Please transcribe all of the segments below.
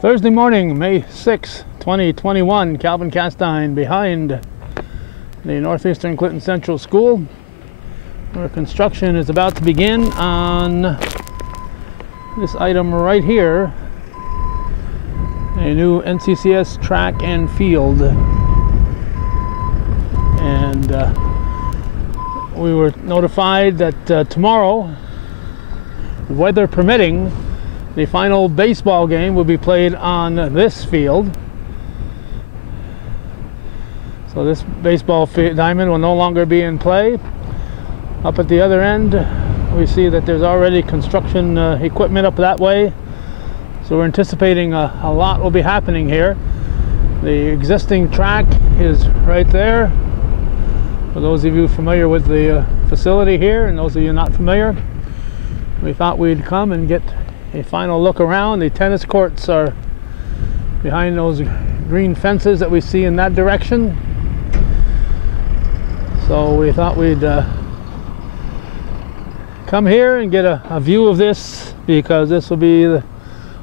Thursday morning, May 6, 2021, Calvin Castine behind the Northeastern Clinton Central School, where construction is about to begin on this item right here, a new NCCS track and field. And we were notified that tomorrow, weather permitting, the final baseball game will be played on this field. So this baseball diamond will no longer be in play. Up at the other end, we see that there's already construction equipment up that way. So we're anticipating a lot will be happening here. The existing track is right there. For those of you familiar with the facility here, and those of you not familiar, we thought we'd come and get a final look around. The tennis courts are behind those green fences that we see in that direction. So we thought we'd come here and get a view of this, because this will be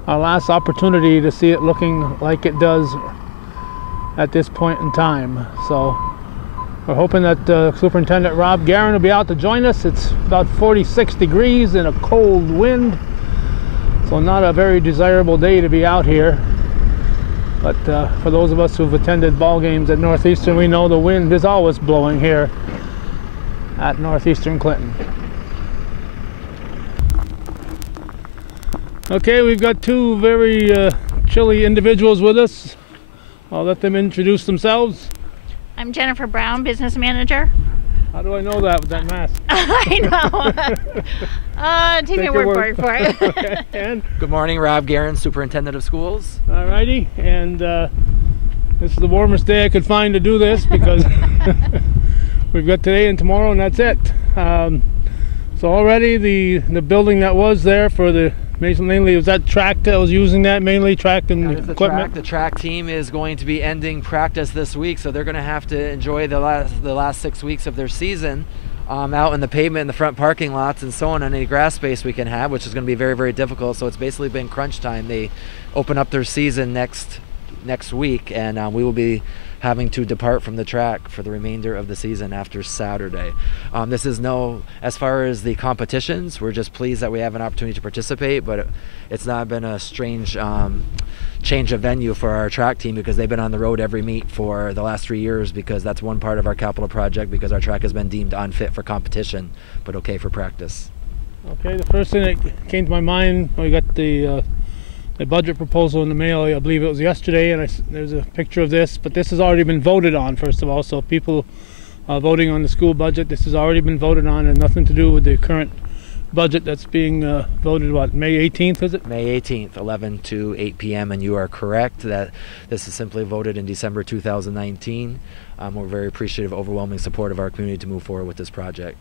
our last opportunity to see it looking like it does at this point in time. So we're hoping that Superintendent Robb Garrand will be out to join us. It's about 46 degrees and a cold wind, so not a very desirable day to be out here. But for those of us who've attended ball games at Northeastern, we know the wind is always blowing here at Northeastern Clinton. Okay, we've got two very chilly individuals with us. I'll let them introduce themselves. I'm Jennifer Brown, business manager. How do I know that with that mask? I know. Take your word for it. Okay. And good morning, Robb Garrand, Superintendent of Schools. Alrighty, and this is the warmest day I could find to do this, because we've got today and tomorrow, and that's it. So already the building that was there for the mainly, was that track that was using that mainly, track and equipment? The track team is going to be ending practice this week, so they're going to have to enjoy the last 6 weeks of their season out in the pavement in the front parking lots and so on any grass space we can have, which is going to be very, very difficult. So it's basically been crunch time. They open up their season next week, and we will be having to depart from the track for the remainder of the season after Saturday. This is as far as the competitions, we're just pleased that we have an opportunity to participate, but it's not been a strange change of venue for our track team, because they've been on the road every meet for the last 3 years, because that's one part of our capital project, because our track has been deemed unfit for competition, but okay for practice. Okay, the first thing that came to my mind when we got the budget proposal in the mail, I believe it was yesterday, and there's a picture of this, but this has already been voted on, first of all. So people voting on the school budget, this has already been voted on, and nothing to do with the current budget that's being voted, what, May 18th, is it? May 18th, 11 to 8 p.m., and you are correct that this is simply voted in December 2019. We're very appreciative of overwhelming support of our community to move forward with this project.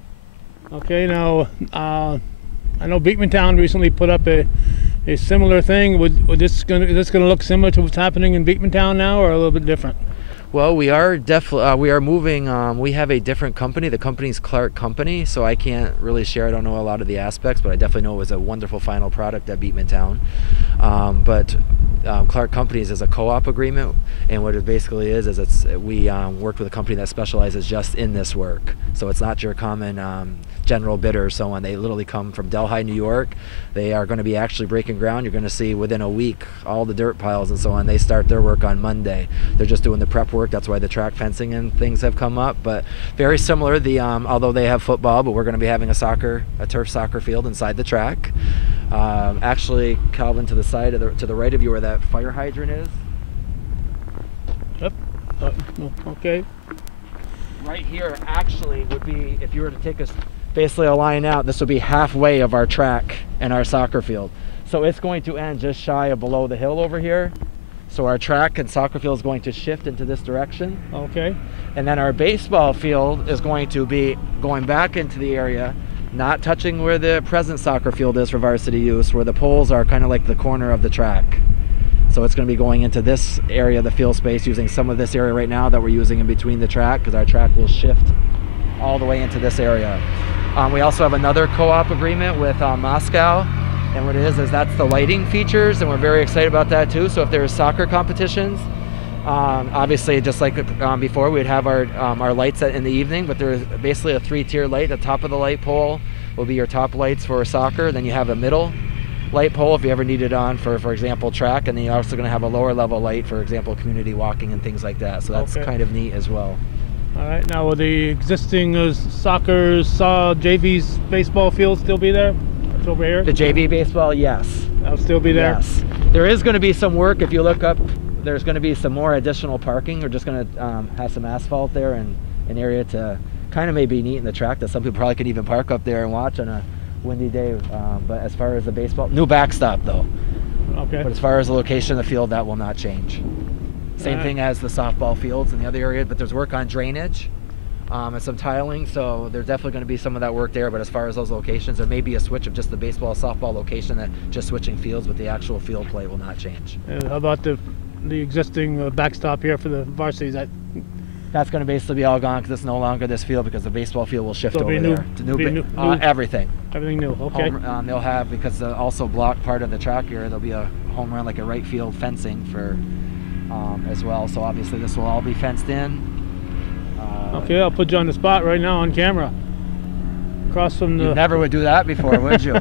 Okay, now I know Beekmantown recently put up a similar thing. Is this going to look similar to what's happening in Beekmantown now, or a little bit different? Well, we are moving. We have a different company. The company's Clark Company, so I can't really share. I don't know a lot of the aspects, but I definitely know it was a wonderful final product at Beekmantown. But Clark Companies is a co-op agreement, and what it basically is we work with a company that specializes just in this work. So it's not your common general bidder or so on. They literally come from Delhi, New York. They are going to be actually breaking ground. You're going to see within a week all the dirt piles and so on. They start their work on Monday. They're just doing the prep work. That's why the track fencing and things have come up. But very similar. Although they have football, but we're going to be having a turf soccer field inside the track. Actually, Calvin, to the right of you, where that fire hydrant is. Yep. Okay. Right here actually would be, if you were to take basically a line out, this would be halfway of our track and our soccer field. So it's going to end just shy of below the hill over here. So our track and soccer field is going to shift into this direction. Okay. And then our baseball field is going to be going back into the area, not touching where the present soccer field is for varsity use, where the poles are kind of like the corner of the track. So it's going to be going into this area of the field space, using some of this area right now that we're using in between the track, because our track will shift all the way into this area. We also have another co-op agreement with Moscow, And what it is that's the lighting features, and we're very excited about that too. So if there's soccer competitions, obviously just like before, we'd have our lights in the evening, but there's basically a 3-tier light. The top of the light pole will be your top lights for soccer. Then you have a middle light pole if you ever need it on for example, track, and then you're also going to have a lower level light, for example, community walking and things like that. So that's kind of neat as well. All right, now will the existing soccer, JV's baseball field still be there? It's over here? The JV baseball, yes. That'll still be there? Yes. There is going to be some work. If you look up, there's going to be some more additional parking. We're just going to have some asphalt there and an area to kind of maybe neaten the track that some people probably could even park up there and watch on a windy day. But as far as the baseball, new backstop though. Okay. But as far as the location of the field, that will not change. Same thing as the softball fields in the other area, but there's work on drainage and some tiling, so there's definitely going to be some of that work there. But as far as those locations, there may be a switch of just the baseball, softball location, that just switching fields, but the actual field play will not change. How about the existing backstop here for the varsity? That's going to basically be all gone because it's no longer this field, because the baseball field will shift So over there to new everything. Everything new. Okay. They'll have, because also block part of the track area, there'll be a home run, like a right field fencing for as well. So obviously this will all be fenced in. Okay, I'll put you on the spot right now on camera. Across from the... You never would do that before, would you?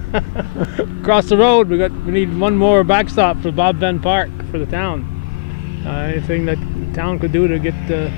Across the road, we need one more backstop for Bob Venn Park for the town. Anything that the town could do to get those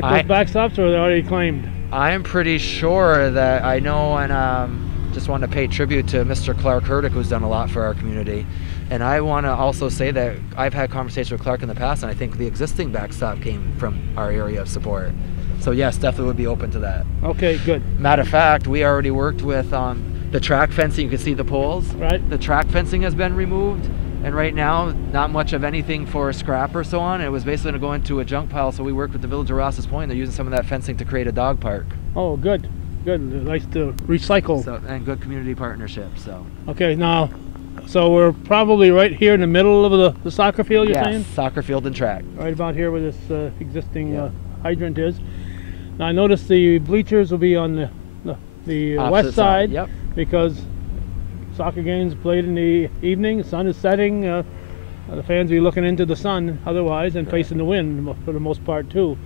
backstops, or are they already claimed? I'm pretty sure that I know, and just want to pay tribute to Mr. Clark Hurdick, who's done a lot for our community. And I want to also say that I've had conversations with Clark in the past, and I think the existing backstop came from our area of support. So yes, definitely would be open to that. Okay, good. Matter of fact, we already worked with the track fencing. You can see the poles. Right. The track fencing has been removed, and right now, not much of anything for scrap or so on. It was basically going to go into a junk pile, so we worked with the village of Ross's Point. They're using some of that fencing to create a dog park. Oh, good. Good. Nice to recycle. So, and good community partnership. So. Okay, now, so we're probably right here in the middle of the soccer field, you're saying? Yes, soccer field and track. Right about here where this existing hydrant is. Now I noticed the bleachers will be on the west side. Yep. Because soccer games played in the evening, the sun is setting, the fans will be looking into the sun otherwise and facing the wind for the most part too.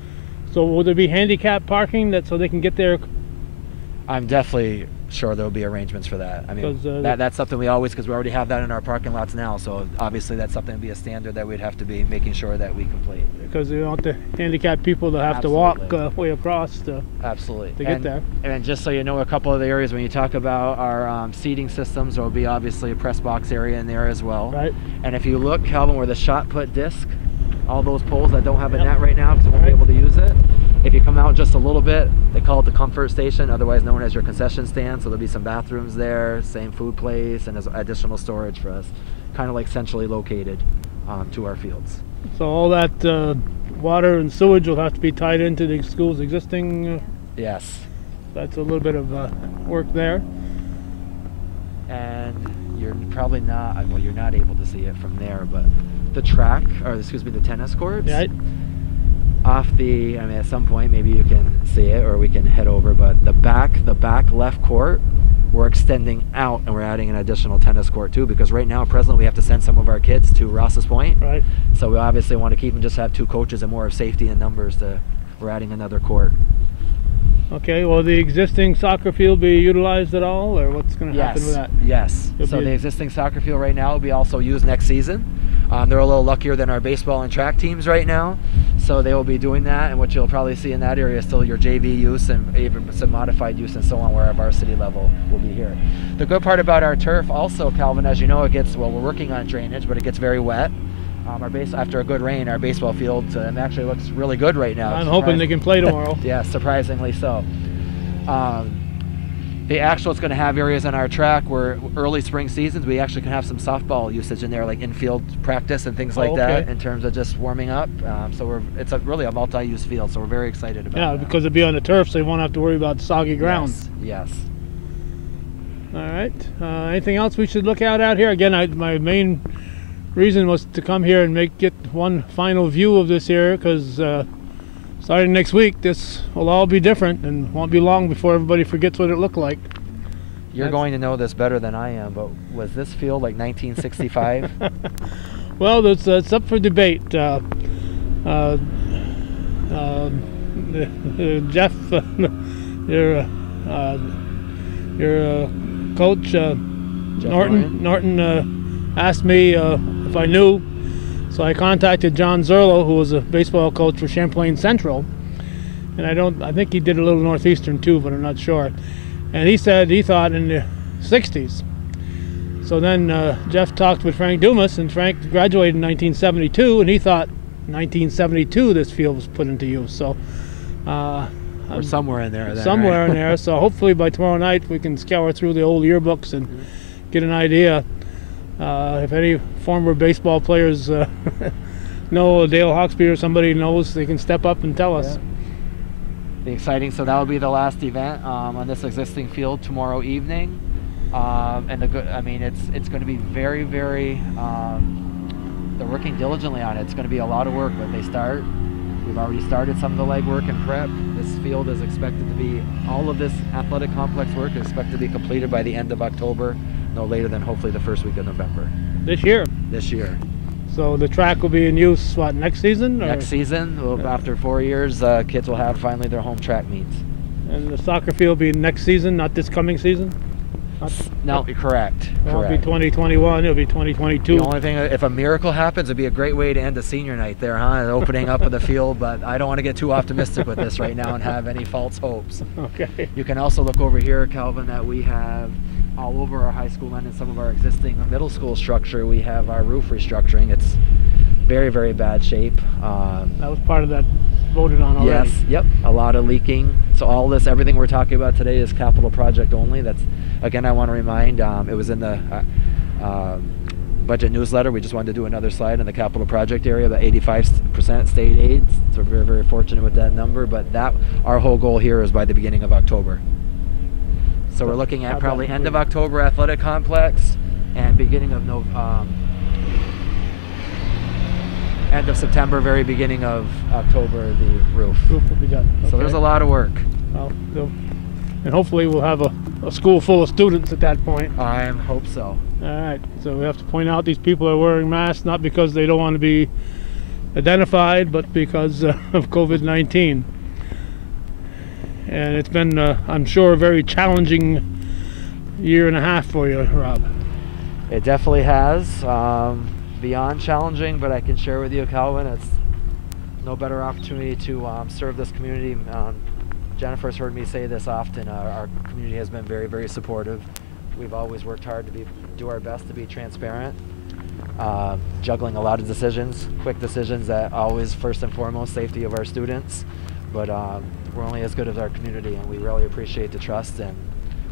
So will there be handicap parking so they can get there? I'm definitely sure there will be arrangements for that. I mean, that's something we always, because we already have that in our parking lots now, so obviously that's something to be a standard that we'd have to be making sure that we complete. Because we don't want the handicapped people to have to walk way across to get there. And just so you know, a couple of the areas when you talk about our seating systems, there will be obviously a press box area in there as well. Right. And if you look, Calvin, where the shot put disc, all those poles that don't have a net right now because we won't be able to use it. If you come out just a little bit, they call it the comfort station, otherwise known as your concession stand. So there'll be some bathrooms there, same food place, and there's additional storage for us, kind of like centrally located to our fields. So all that water and sewage will have to be tied into the school's existing? Yes. That's a little bit of work there. And you're probably not, well, you're not able to see it from there, but the track, or excuse me, the tennis courts. Right. Off the, I mean, at some point maybe you can see it or we can head over, but the back left court, we're extending out and we're adding an additional tennis court too, because right now presently we have to send some of our kids to Ross's Point. Right. So we obviously want to keep them, just have 2 coaches and more of safety in numbers. We're adding another court. Okay, will the existing soccer field be utilized at all, or what's going to happen with that? Yes. So the existing soccer field right now will be also used next season. They're a little luckier than our baseball and track teams right now, so they will be doing that, and what you'll probably see in that area is still your JV use and even some modified use and so on, where our varsity level will be here. The good part about our turf also, Calvin, as you know, it gets, well, we're working on drainage, but it gets very wet. After a good rain, our baseball field actually looks really good right now. I'm hoping they can play tomorrow. Yeah, surprisingly so. The actual, it's going to have areas on our track where early spring seasons we actually can have some softball usage in there, like infield practice and things like that, in terms of just warming up. So it's really a multi-use field, so we're very excited about it. Yeah, because it'll be on the turf, so you won't have to worry about soggy ground. Yes. All right. Anything else we should look out here? Again, my main reason was to come here and get one final view of this area, because starting next week, this will all be different and won't be long before everybody forgets what it looked like. You're going to know this better than I am, but was this field like 1965? Well, it's up for debate. Jeff, your coach, Norton asked me if I knew, so I contacted John Zerlo, who was a baseball coach for Champlain Central, and I think he did a little Northeastern too, but I'm not sure. And he said he thought in the 60s. So then Jeff talked with Frank Dumas, and Frank graduated in 1972, and he thought 1972 this field was put into use. So or somewhere in there. Then, somewhere right? in there. So hopefully by tomorrow night we can scour through the old yearbooks and get an idea. If any former baseball players know Dale Hawksby or somebody knows, they can step up and tell us. Yeah. The exciting, so that will be the last event on this existing field tomorrow evening. And the good, I mean, it's going to be very, very. They're working diligently on it. It's going to be a lot of work, but we've already started some of the legwork and prep. This field is expected to be, all of this athletic complex work is expected to be completed by the end of October, no later than hopefully the first week of November. This year? This year. So the track will be in use, what, next season? Or? Next season, after 4 years, kids will have finally their home track meets. And the soccer field will be next season, not this coming season? No, correct. It won't be 2021, it'll be 2022. The only thing, if a miracle happens, it'd be a great way to end a senior night there, huh? The opening up of the field, but I don't want to get too optimistic with this right now and have any false hopes. Okay. You can also look over here, Calvin, that we have all over our high school and in some of our existing middle school structure, we have our roof restructuring. It's very, very bad shape. That was part of that voted on already. Yes, yep, a lot of leaking. So all this, everything we're talking about today is capital project only. That's, again, I want to remind, it was in the budget newsletter. We just wanted to do another slide in the capital project area, about 85% state aid. So we're very, very fortunate with that number, but that, our whole goal here is by the beginning of October. So we're looking at probably end of October athletic complex and beginning of end of September, very beginning of October, the roof. Roof will be done. Okay. So there's a lot of work. Well, and hopefully we'll have a school full of students at that point. I hope so. All right, so we have to point out these people are wearing masks not because they don't want to be identified, but because of COVID-19. And it's been, I'm sure, a very challenging year and a half for you, Rob. It definitely has. Beyond challenging, but I can share with you, Calvin, it's no better opportunity to serve this community. Jennifer's heard me say this often. Our community has been very, very supportive. We've always worked hard to do our best to be transparent, juggling a lot of decisions, quick decisions that always, first and foremost, safety of our students. But we're only as good as our community, and we really appreciate the trust. And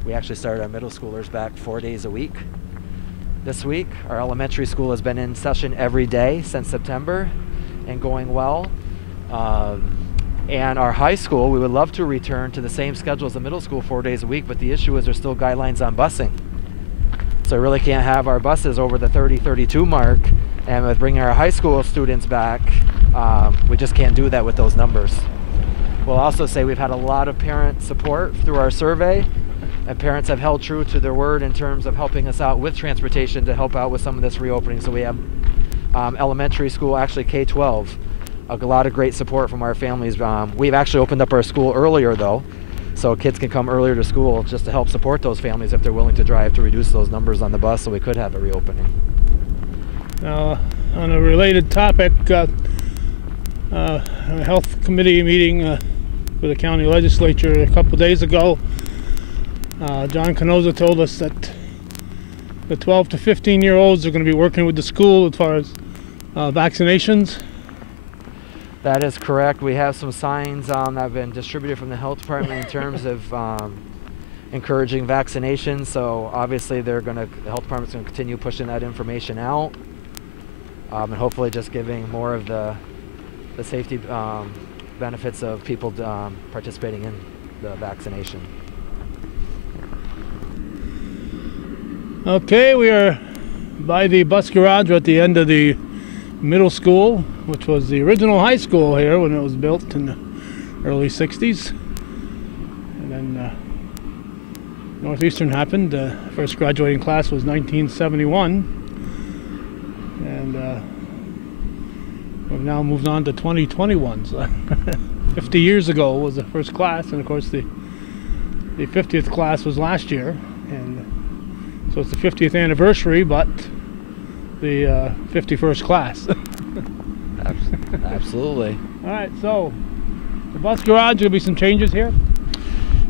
we actually started our middle schoolers back 4 days a week. This week, our elementary school has been in session every day since September and going well. And our high school, we would love to return to the same schedule as the middle school 4 days a week, but the issue is there's still guidelines on busing. So we really can't have our buses over the 30-32 mark, and with bringing our high school students back, we just can't do that with those numbers. We'll also say we've had a lot of parent support through our survey, and parents have held true to their word in terms of helping us out with transportation to help out with some of this reopening. So we have elementary school, actually K-12, a lot of great support from our families. We've actually opened up our school earlier though, so kids can come earlier to school just to help support those families if they're willing to drive, to reduce those numbers on the bus so we could have a reopening. Now, on a related topic, a health committee meeting with the county legislature a couple of days ago, John Canosa told us that the 12 to 15-year-olds are going to be working with the school as far as vaccinations. That is correct. We have some signs that have been distributed from the health department in terms of encouraging vaccination. So obviously the health department's going to continue pushing that information out, and hopefully just giving more of the safety benefits of people participating in the vaccination. Okay, we are by the bus garage at the end of the middle school, which was the original high school here when it was built in the early 60s. And then Northeastern happened. First graduating class was 1971, and we've now moved on to 2021. So 50 years ago was the first class, and of course the 50th class was last year, and so it's the 50th anniversary, but the 51st class. Absolutely. All right, so the bus garage, there'll be some changes here.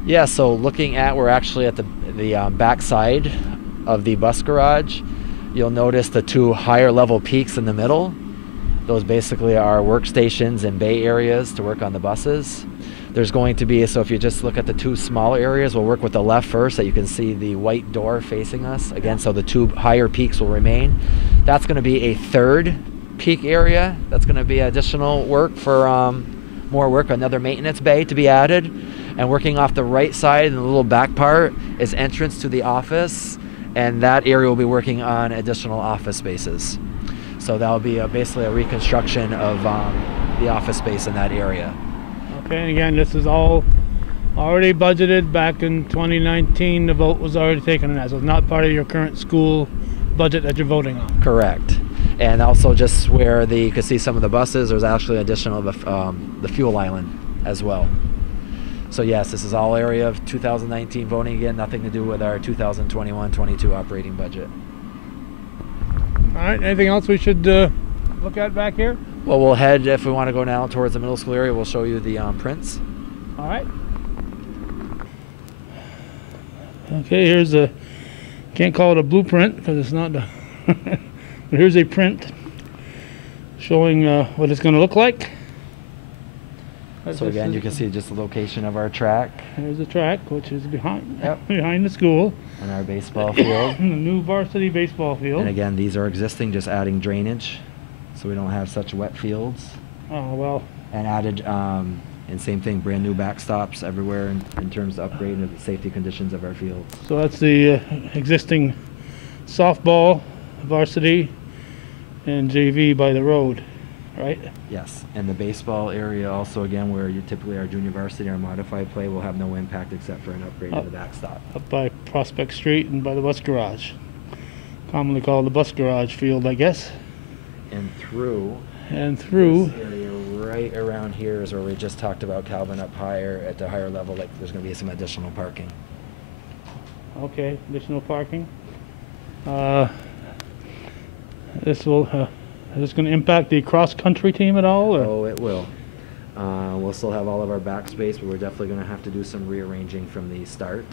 Yeah, so looking at, we're actually at the back side of the bus garage. You'll notice the two higher level peaks in the middle. Those basically are workstations and bay areas to work on the buses. There's going to be, so if you just look at the two smaller areas, we'll work with the left first, that you can see the white door facing us. Again, so the two higher peaks will remain. That's going to be a third peak area. That's going to be additional work for more work, another maintenance bay to be added. And working off the right side in the little back part is entrance to the office, and that area will be working on additional office spaces. So that'll be basically a reconstruction of the office space in that area. Okay, and again, this is all already budgeted back in 2019. The vote was already taken on that, so it's not part of your current school budget that you're voting on. Correct. And also just where you can see some of the buses, there's actually additional the fuel island as well. So yes, this is all area of 2019 voting, again, nothing to do with our 2021-22 operating budget. All right, anything else we should look at back here? Well, we'll head, if we want to go now towards the middle school area, we'll show you the prints. All right. Okay, here's a, can't call it a blueprint because it's not a, but here's a print showing what it's going to look like. So again, you can see just the location of our track. There's the track, which is behind, yep, behind the school. And our baseball field. The new varsity baseball field. And again, these are existing, just adding drainage, so we don't have such wet fields. Oh, well. And added, and same thing, brand new backstops everywhere in terms of upgrading the safety conditions of our fields. So that's the existing softball, varsity, and JV by the road, right? Yes, and the baseball area also, again, where you typically our junior varsity or modified play will have no impact except for an upgrade of the backstop. Up by Prospect Street and by the bus garage. Commonly called the bus garage field, I guess. And through. And through. This area right around here is where we just talked about Calvin up higher, at the higher level, like there's going to be some additional parking. Okay, additional parking. This will, is this going to impact the cross-country team at all? Or? Oh, it will. We'll still have all of our backspace, but we're definitely going to have to do some rearranging from the start,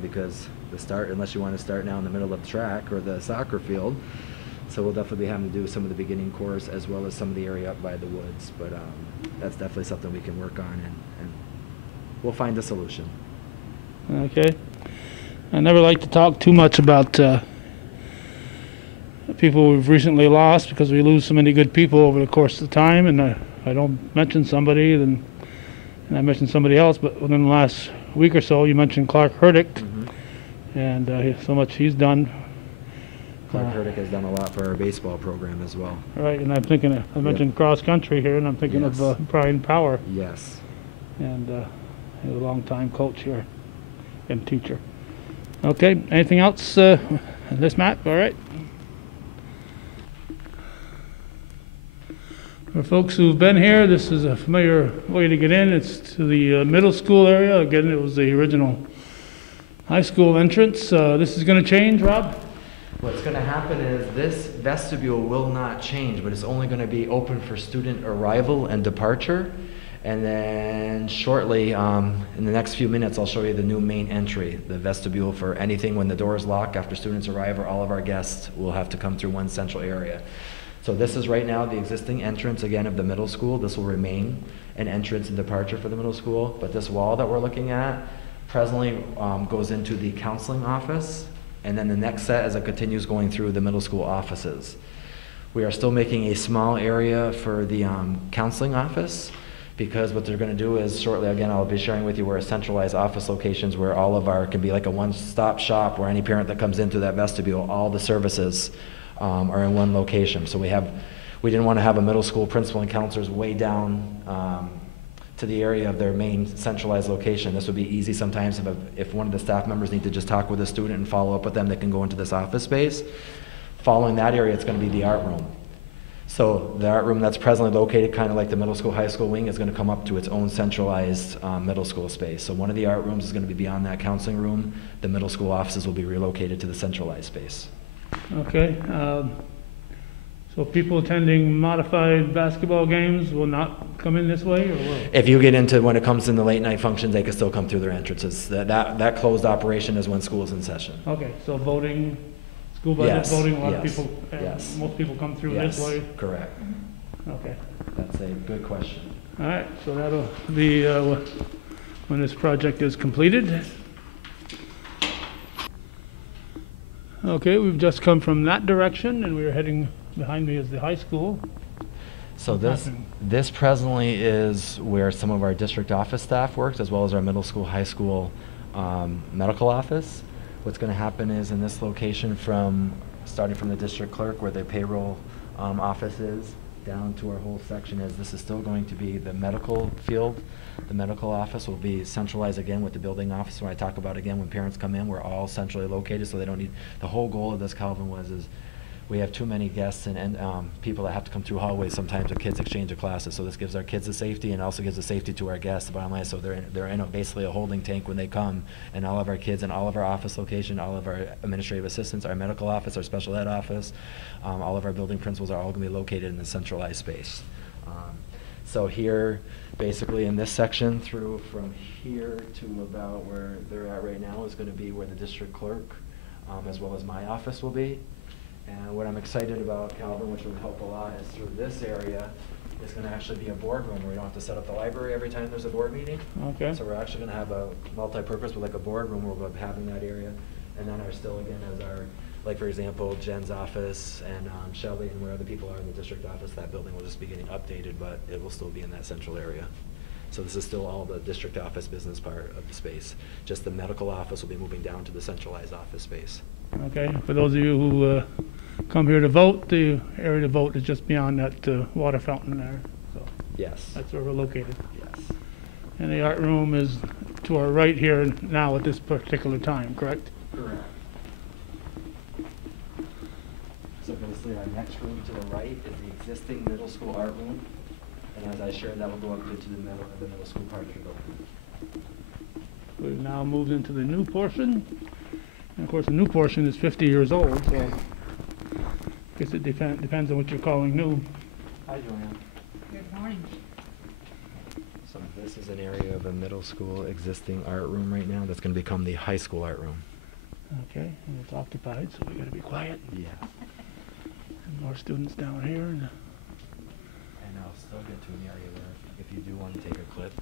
because the start, unless you want to start now in the middle of the track or the soccer field, so we'll definitely be having to do some of the beginning course as well as some of the area up by the woods, but that's definitely something we can work on, and we'll find a solution. Okay. I never like to talk too much about people we've recently lost, because we lose so many good people over the course of the time, and I don't mention somebody, and I mention somebody else, but within the last week or so you mentioned Clark Hurdick, and so much he's done. Clark Hurdick has done a lot for our baseball program as well. Right, and I'm thinking, I mentioned cross country here, and I'm thinking yes. of Brian Power. Yes. And he's a long-time coach here and teacher. Okay, anything else on this map? All right. For folks who've been here, this is a familiar way to get in. It's to the middle school area. Again, it was the original high school entrance. This is going to change, Rob? What's going to happen is this vestibule will not change, but it's only going to be open for student arrival and departure. And then shortly, in the next few minutes, I'll show you the new main entry, the vestibule for anything when the doors lock after students arrive, or all of our guests will have to come through one central area. So this is right now the existing entrance, again, of the middle school. This will remain an entrance and departure for the middle school, but this wall that we're looking at presently goes into the counseling office, and then the next set as it continues going through the middle school offices. We are still making a small area for the counseling office, because what they're going to do is shortly, again, I'll be sharing with you where a centralized office locations where all of our, can be like a one-stop shop where any parent that comes into that vestibule, all the services are in one location. So we didn't want to have a middle school principal and counselors way down to the area of their main centralized location. This would be easy sometimes if one of the staff members need to just talk with a student and follow up with them, they can go into this office space. Following that area, it's going to be the art room. So the art room that's presently located kind of like the middle school, high school wing is going to come up to its own centralized middle school space. So one of the art rooms is going to be beyond that counseling room. The middle school offices will be relocated to the centralized space. Okay. So people attending modified basketball games will not come in this way, or will? If you get into when it comes in the late night functions, they can still come through their entrances. That closed operation is when school's in session. Okay, so voting, school budget voting, a lot of people, yes. Most people come through this way? Correct. Okay. That's a good question. All right, so that'll be when this project is completed. Okay, we've just come from that direction, and we're heading, behind me is the high school. So this presently is where some of our district office staff works, as well as our middle school, high school medical office. What's going to happen is in this location, starting from the district clerk where the payroll office is, down to our whole section this is still going to be the medical field. The medical office will be centralized again with the building office. When I talk about again, when parents come in, we're all centrally located, so they don't need, the whole goal of this, Calvin, is we have too many guests and people that have to come through hallways sometimes with kids exchange of classes. So this gives our kids the safety and also gives the safety to our guests. The bottom line, so they're in basically a holding tank when they come, and all of our kids in all of our office location, all of our administrative assistants, our medical office, our special ed office, all of our building principals are all going to be located in the centralized space. So here, basically in this section through from here to about where they're at right now is going to be where the district clerk, as well as my office will be. And what I'm excited about, Calvin, which would help a lot, is through this area is going to actually be a boardroom where we don't have to set up the library every time there's a board meeting. Okay. So we're actually going to have a multi-purpose with like a boardroom where we'll be having that area. And then like for example, Jen's office and Shelly and where other people are in the district office, that building will just be getting updated, but it will still be in that central area. So this is still all the district office business part of the space. Just the medical office will be moving down to the centralized office space. Okay, for those of you who come here to vote, the area to vote is just beyond that water fountain there. So yes. That's where we're located. Yes. And the art room is to our right here now at this particular time, correct? Correct. So basically our next room to the right is the existing middle school art room. And as I shared, that will go up into the middle school part of the building. We've now moved into the new portion. And of course, the new portion is 50 years old, so I guess it depends on what you're calling new. Hi, Joanne. Good morning. So this is an area of the middle school existing art room right now that's going to become the high school art room. Okay, and it's occupied, so we got to be quiet. Yeah. And more students down here. And I'll still get to an area where, if you do want to take a clip,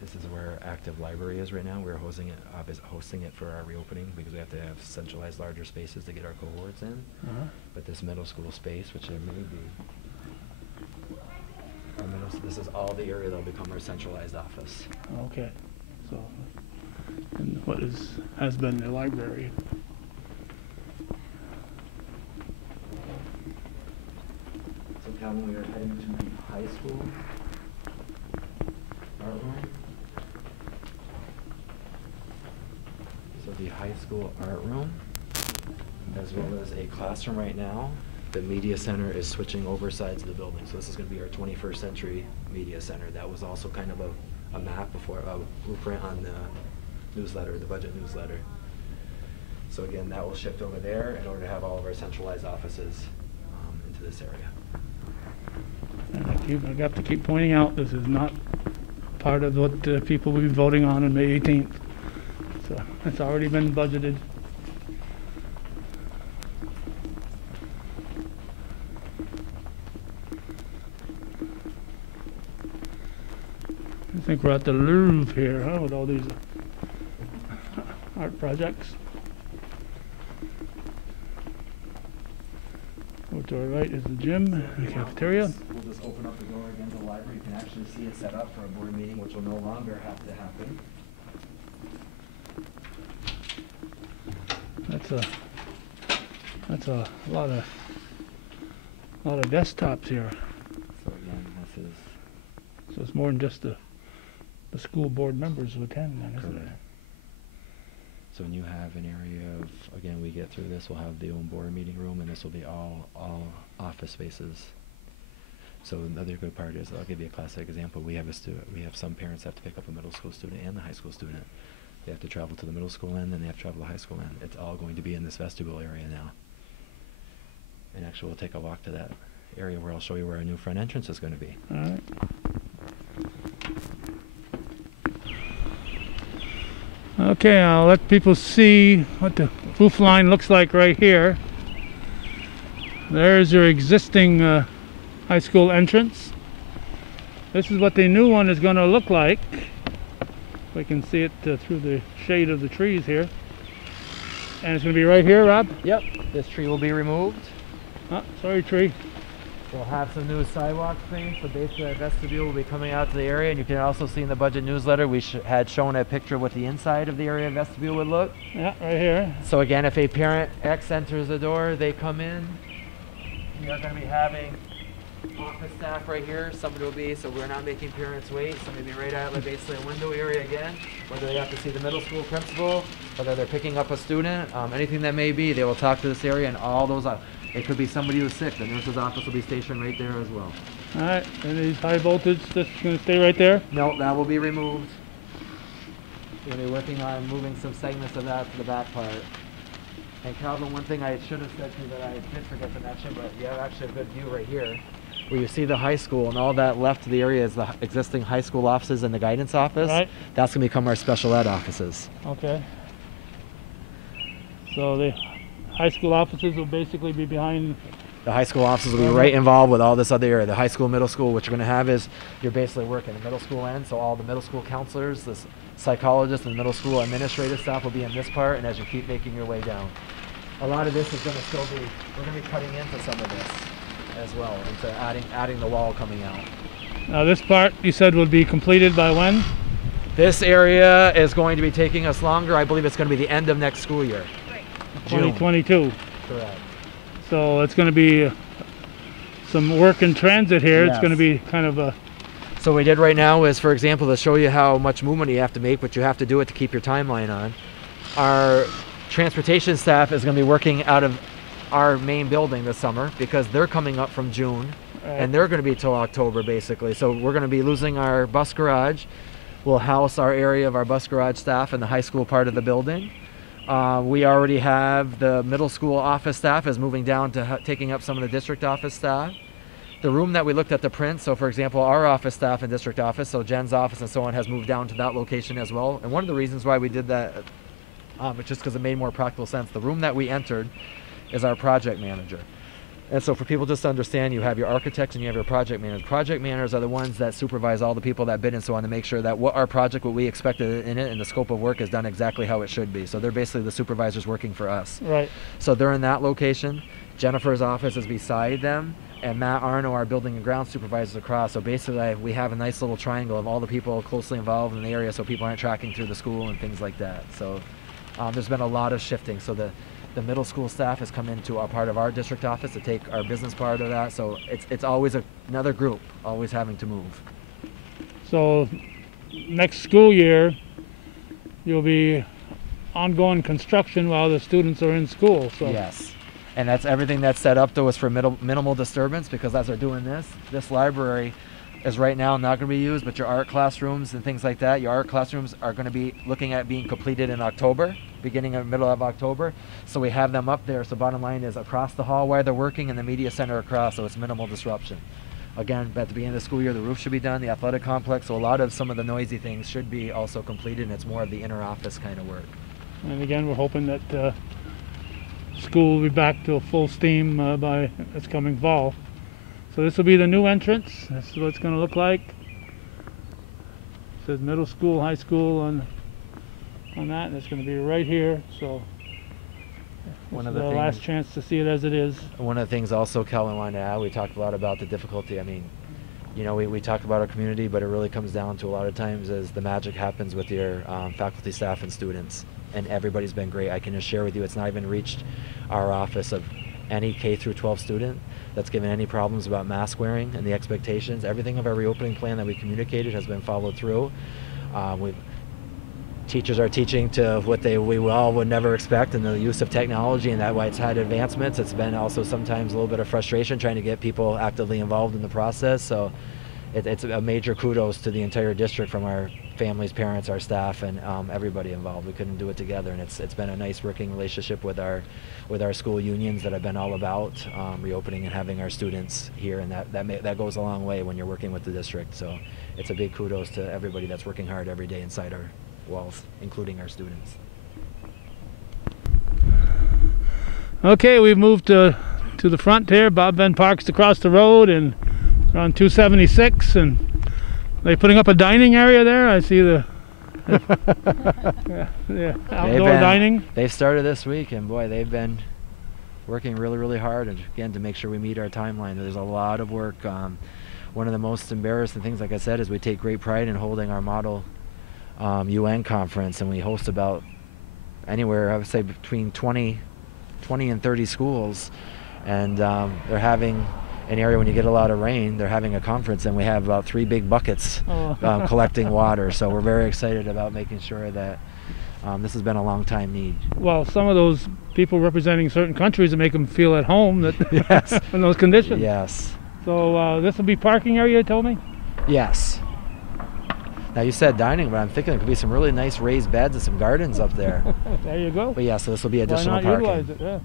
this is where active library is right now. We're hosting it for our reopening because we have to have centralized larger spaces to get our cohorts in. But this middle school space, which there may be, this is all the area that'll become our centralized office. okay, so and what has been the library. So Calvin, we are heading to the high school art room. So the high school art room, as well as a classroom right now. The media center is switching over sides of the building. So this is going to be our 21st century media center. That was also kind of a map before, a blueprint on the newsletter, the budget newsletter. So again, that will shift over there in order to have all of our centralized offices into this area. And I have to keep pointing out, this is not part of what people will be voting on May 18th. So it's already been budgeted. I think we're at the Louvre here, huh, with all these art projects. Over to our right is the gym and the cafeteria. We'll just open up the door again to the library. You can actually see it set up for a board meeting, which will no longer have to happen. That's a lot of desktops here. So again, this is. So it's more than just a school board members who attend then, isn't it? Correct. So when you have an area of, again, we get through this, we'll have the own board meeting room, and this will be all office spaces. So another good part is, I'll give you a classic example. We have some parents have to pick up a middle school student and the high school student. They have to travel to the middle school end, and they have to travel to the high school end. It's all going to be in this vestibule area now. And actually, we'll take a walk to that area where I'll show you where our new front entrance is going to be. All right. Okay, I'll let people see what the roof line looks like right here. There's your existing high school entrance. This is what the new one is going to look like. We can see it through the shade of the trees here. And it's going to be right here, Rob? Yep, this tree will be removed. Oh, sorry, tree. We'll have some new sidewalk things, so basically that vestibule will be coming out to the area, and you can also see in the budget newsletter we had shown a picture of what the inside of the area vestibule would look. Yeah, right here. So again, if a parent X enters the door, they come in, we are going to be having office staff right here. Somebody will be, so we're not making parents wait, somebody will be right out, like basically a window area again, whether they have to see the middle school principal, whether they're picking up a student, anything that may be, they will talk to this area, and all those, it could be somebody who's sick, the nurse's office will be stationed right there as well. All right, and these high voltage, this is going to stay right there? No, that will be removed. We're going to be working on moving some segments of that to the back part. And Calvin, one thing I should have said to you that I did forget to mention, but you have actually a good view right here, where you see the high school, and all that left of the area is the existing high school offices and the guidance office. Right. That's going to become our special ed offices. Okay. So the high school offices will basically be behind. The high school offices will be right involved with all this other area. The high school, middle school, what you're going to have is you're basically working the middle school end, so all the middle school counselors, the psychologists, and the middle school administrative staff will be in this part, and as you keep making your way down. A lot of this is going to still be, we're going to be cutting into some of this as well, into adding the wall coming out. Now this part you said would be completed by when? This area is going to be taking us longer. I believe it's going to be the end of next school year. June. 2022. Correct. So it's going to be some work in transit here. Yes. It's going to be kind of a... So what we did right now is, for example, to show you how much movement you have to make, but you have to do it to keep your timeline on. Our transportation staff is going to be working out of our main building this summer because they're coming up from June, and they're going to be till October basically. So we're going to be losing our bus garage. We'll house our area of our bus garage staff in the high school part of the building. We already have the middle school office staff is moving down to taking up some of the district office staff. The room that we looked at the print, so for example, our office staff in district office, so Jen's office and so on, has moved down to that location as well. And one of the reasons why we did that, it's just because it made more practical sense. The room that we entered is our project manager. And so for people just to understand, you have your architects and you have your project managers. Project managers are the ones that supervise all the people that bid and so on to make sure that what we expected in it and the scope of work is done exactly how it should be. So they're basically the supervisors working for us. Right. So they're in that location. Jennifer's office is beside them, and Matt Arno, our building and ground supervisors, across. So basically we have a nice little triangle of all the people closely involved in the area so people aren't tracking through the school and things like that. So there's been a lot of shifting. So the middle school staff has come into a part of our district office to take our business part of that. So it's always another group, always having to move. So next school year, you'll be ongoing construction while the students are in school. So. Yes. And that's everything that's set up though is for minimal disturbance, because as they're doing this library is right now not going to be used, but your art classrooms and things like that, your art classrooms are going to be looking at being completed in October, beginning of middle of October. So we have them up there. So bottom line is across the hall while they're working and the media center across, so it's minimal disruption. Again, at the beginning of the school year, the roof should be done, the athletic complex, so a lot of some of the noisy things should be also completed, and it's more of the inner office kind of work. And again, we're hoping that school will be back to full steam by this coming fall. So this will be the new entrance. This is what it's going to look like. It says middle school, high school on that, and it's going to be right here. So One of the last chance to see it as it is. One of the things also Calvin wanted to add, we talked a lot about the difficulty. I mean, you know, we talk about our community, but it really comes down to a lot of times is the magic happens with your faculty, staff, and students. And everybody's been great. I can just share with you, it's not even reached our office of any K through 12 student that's given any problems about mask wearing and the expectations. Everything of our reopening plan that we communicated has been followed through. Teachers are teaching to what we all would never expect, and the use of technology, and that why it's had advancements. It's been also sometimes a little bit of frustration trying to get people actively involved in the process. So it's a major kudos to the entire district, from our families, parents, our staff, and everybody involved. We couldn't do it together, and it's been a nice working relationship with our school unions that have been all about reopening and having our students here, and that goes a long way when you're working with the district. So it's a big kudos to everybody that's working hard every day inside our walls, including our students. Okay, we've moved to the front here. Bob Ben Park's across the road, and we're on 276, and they're putting up a dining area there. I see the outdoor dining. They've started this week, and boy, they've been working really, really hard, and again, to make sure we meet our timeline. There's a lot of work. One of the most embarrassing things, like I said, is we take great pride in holding our model UN conference, and we host about anywhere, I would say, between 20 and 30 schools, and they're having an area when you get a lot of rain, they're having a conference, and we have about 3 big buckets collecting water. So we're very excited about making sure that this has been a long time need. Well, some of those people representing certain countries to make them feel at home that yes. in those conditions. Yes. So this will be parking area, you told me? Yes. Now you said dining, but I'm thinking there could be some really nice raised beds and some gardens up there. There you go. But yeah, so this will be additional Why not parking. utilize it? Yeah.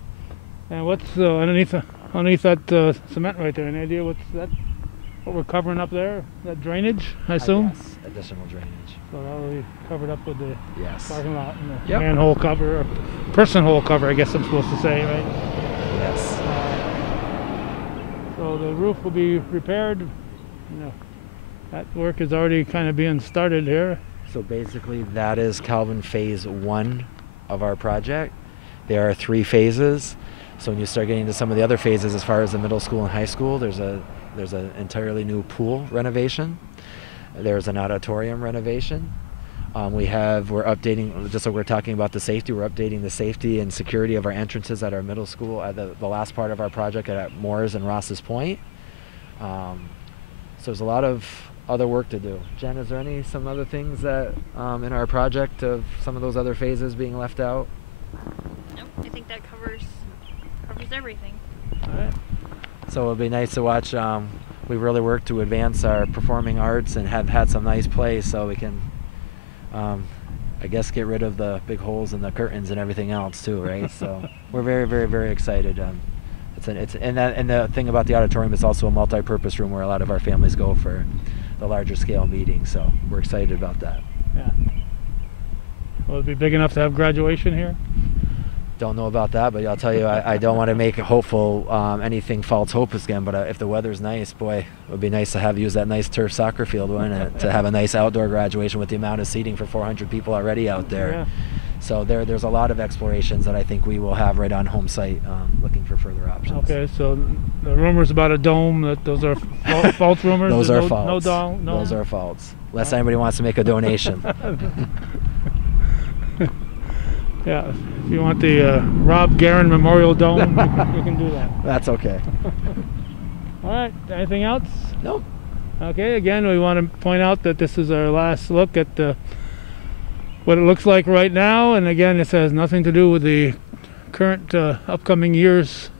And what's underneath that cement right there? Any idea what's that? What we're covering up there? That drainage, I assume. Yes, additional drainage. So that will be covered up with the parking lot and the manhole cover, or person hole cover, I guess I'm supposed to say, right? Yes. So the roof will be repaired. That work is already kind of being started here. So basically that is Calvin phase 1 of our project. There are 3 phases. So when you start getting into some of the other phases, as far as the middle school and high school, there's an entirely new pool renovation. There's an auditorium renovation. We're updating, just like we're talking about the safety, we're updating the safety and security of our entrances at our middle school at the last part of our project at Moores and Ross's Point. So there's a lot of other work to do. Jen, is there some other things that in our project of some of those other phases being left out? Nope, I think that covers everything. All right. So it'll be nice to watch. We really worked to advance our performing arts and have had some nice plays, so we can, I guess, get rid of the big holes in the curtains and everything else too, right? So we're very, very, very excited. And the thing about the auditorium is also a multi-purpose room where a lot of our families go for the larger scale meetings. So we're excited about that. Yeah. Will it be big enough to have graduation here? Don't know about that, but I'll tell you, I don't want to make it hopeful, anything false hope again, but if the weather's nice, boy, it would be nice to use that nice turf soccer field, wouldn't it? To have a nice outdoor graduation with the amount of seating for 400 people already out there. Yeah. So there's a lot of explorations that I think we will have right on home site, looking for further options. Okay, so the rumors about a dome, those are false rumors? Those are false. No dome? No? Those are false. Unless anybody wants to make a donation. Yeah, if you want the Robb Garrand Memorial Dome, you can do that. That's okay. All right, anything else? Nope. Okay, again, we want to point out that this is our last look at what it looks like right now, and again, this has nothing to do with the current upcoming year's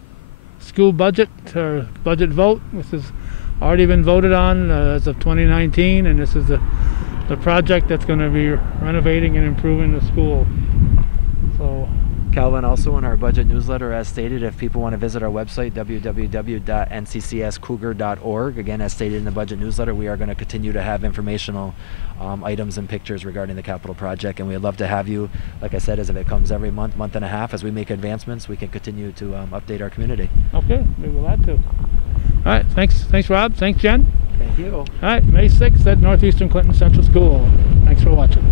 school budget or budget vote. This has already been voted on as of 2019, and this is the project that's going to be renovating and improving the school. So, Calvin, also in our budget newsletter, as stated, if people want to visit our website, www.nccscougar.org, again, as stated in the budget newsletter, we are going to continue to have informational items and pictures regarding the capital project, and we'd love to have you, like I said, as if it comes every month and a half, as we make advancements, we can continue to update our community. Okay, we're glad to. All right, thanks Rob, thanks Jen. Thank you. All right, May 6th at Northeastern Clinton Central School. Thanks for watching.